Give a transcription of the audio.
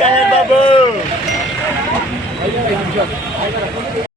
Come the Babu!